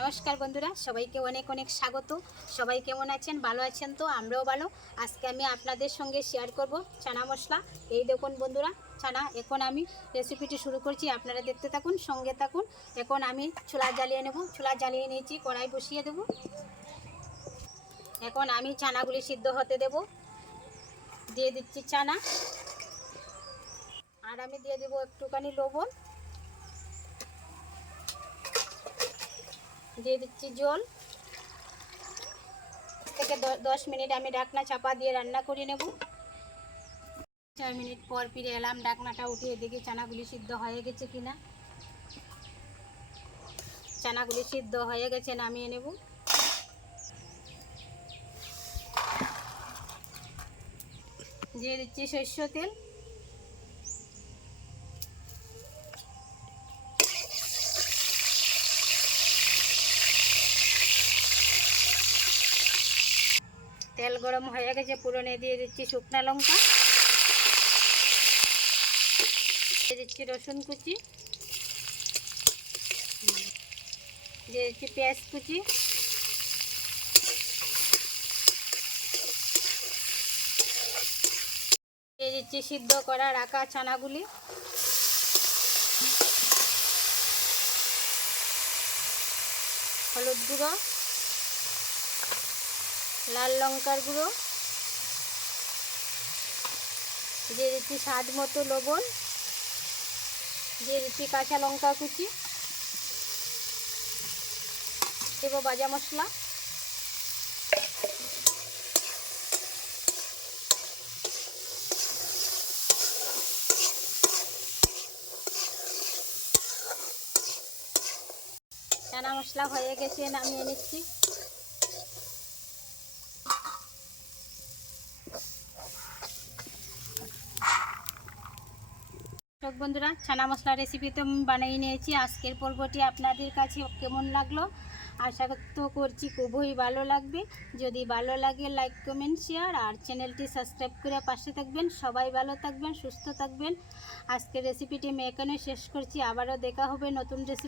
নমস্কার বন্ধুরা, সবাইকে অনেক অনেক স্বাগত। সবাই কেমন আছেন? ভালো আছেন তো? আমরাও ভালো। আজকে আমি আপনাদের সঙ্গে শেয়ার করব চানা মশলা। এই দেখুন বন্ধুরা, চানা। এখন আমি রেসিপিটি শুরু করছি, আপনারা দেখতে থাকুন, সঙ্গে থাকুন। এখন আমি চুলা জ্বালিয়ে নেব। চুলা জ্বালিয়ে নিয়েছি, কড়াই বসিয়ে দেব। এখন আমি চানাগুলি সিদ্ধ হতে দেব। দিয়ে দিচ্ছি চানা, আর আমি দিয়ে দেবো একটুখানি লবণ, দিয়ে দিচ্ছি জল। থেকে 10 মিনিট আমি ঢাকনা চাপা দিয়ে রান্না করে নেব। 4 মিনিট পর ফিরে এলাম, ঢাকনাটা উঠিয়ে দেখি চানাগুলি সিদ্ধ হয়ে গেছে কিনা। চানাগুলি সিদ্ধ হয়ে গেছে, নামিয়ে নেব। দিয়ে দিচ্ছি সরষের তেল, তেল গরম হয়ে গেছে, পুরনে দিয়ে দিচ্ছি শুকনা লঙ্কা, দিয়ে দিচ্ছি রসুন কুচি, দিয়ে দিচ্ছি পেঁয়াজ কুচি, দিয়ে দিচ্ছি সিদ্ধ করা রাখা চানাগুলি, হলুদ গুঁড়ো, লাল লঙ্কার গুঁড়ো, দিয়ে দিচ্ছি স্বাদ মতো লবণ, দিয়ে দিচ্ছি কাঁচা লঙ্কা কুচি, দেব ভাজা মশলা, চানা মশলা হয়ে গেছে, নামিয়ে নিচ্ছি। বন্ধুরা, চানা মশলা রেসিপি তো আমি বানিয়ে নিয়েছি। আজকের পর্বটি আপনাদের কাছে কেমন লাগলো আশা করছি খুবই ভালো লাগবে। যদি ভালো লাগে লাইক কমেন্ট শেয়ার, আর চ্যানেলটি সাবস্ক্রাইব করে পাশে থাকবেন। সবাই ভালো থাকবেন, সুস্থ থাকবেন। আজকের রেসিপিটি আমি এখানে শেষ করছি। আবারও দেখা হবে নতুন রেসিপি।